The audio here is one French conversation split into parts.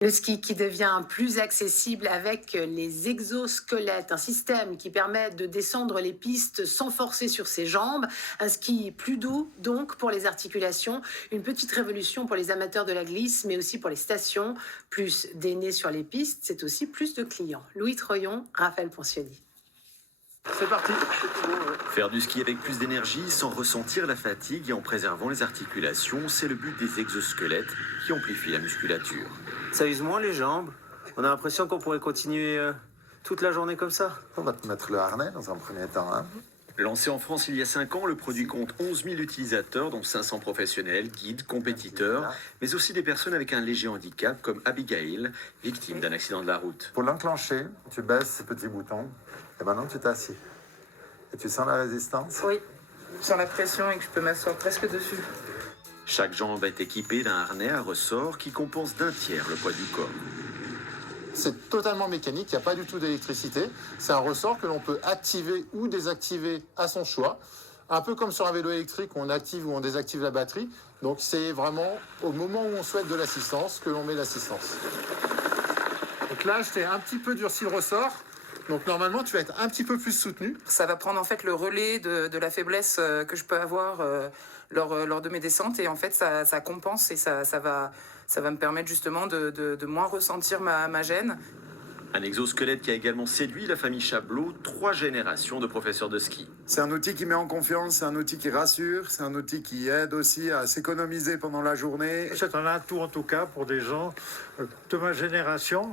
Le ski qui devient plus accessible avec les exosquelettes, un système qui permet de descendre les pistes sans forcer sur ses jambes, un ski plus doux donc pour les articulations, une petite révolution pour les amateurs de la glisse, mais aussi pour les stations. Plus d'aînés sur les pistes, c'est aussi plus de clients. Louis Troyon, Raphaël Poncioni. C'est parti. Faire du ski avec plus d'énergie sans ressentir la fatigue et en préservant les articulations, c'est le but des exosquelettes qui amplifient la musculature. Ça use moins les jambes. On a l'impression qu'on pourrait continuer toute la journée comme ça. On va te mettre le harnais dans un premier temps. Hein. Lancé en France il y a 5 ans, le produit compte 11 000 utilisateurs, dont 500 professionnels, guides, compétiteurs, mais aussi des personnes avec un léger handicap, comme Abigail, victime d'un accident de la route. Pour l'enclencher, tu baisses ces petits boutons et maintenant tu t'assieds. Et tu sens la résistance? Oui, je sens la pression et que je peux m'asseoir presque dessus. Chaque jambe est équipée d'un harnais à ressort qui compense d'un tiers le poids du corps. C'est totalement mécanique, il n'y a pas du tout d'électricité. C'est un ressort que l'on peut activer ou désactiver à son choix. Un peu comme sur un vélo électrique, on active ou on désactive la batterie. Donc c'est vraiment au moment où on souhaite de l'assistance que l'on met l'assistance. Donc là, je t'ai un petit peu durci le ressort. Donc normalement, tu vas être un petit peu plus soutenu. Ça va prendre en fait le relais de la faiblesse que je peux avoir lors de mes descentes. Et en fait, ça compense et ça va me permettre justement de moins ressentir ma gêne. Un exosquelette qui a également séduit la famille Chablot, 3 générations de professeurs de ski. C'est un outil qui met en confiance, c'est un outil qui rassure, c'est un outil qui aide aussi à s'économiser pendant la journée. C'est un atout en tout cas pour des gens de ma génération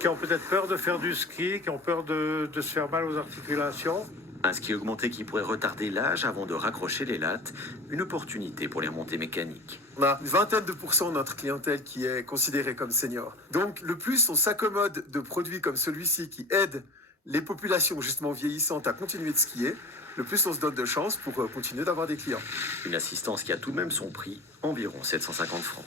qui ont peut-être peur de faire du ski, qui ont peur de se faire mal aux articulations. Un ski augmenté qui pourrait retarder l'âge avant de raccrocher les lattes, une opportunité pour les remontées mécaniques. On a une vingtaine de pourcents de notre clientèle qui est considérée comme senior. Donc le plus on s'accommode de produits comme celui-ci qui aident les populations justement vieillissantes à continuer de skier, le plus on se donne de chance pour continuer d'avoir des clients. Une assistance qui a tout de même son prix, environ 750 francs.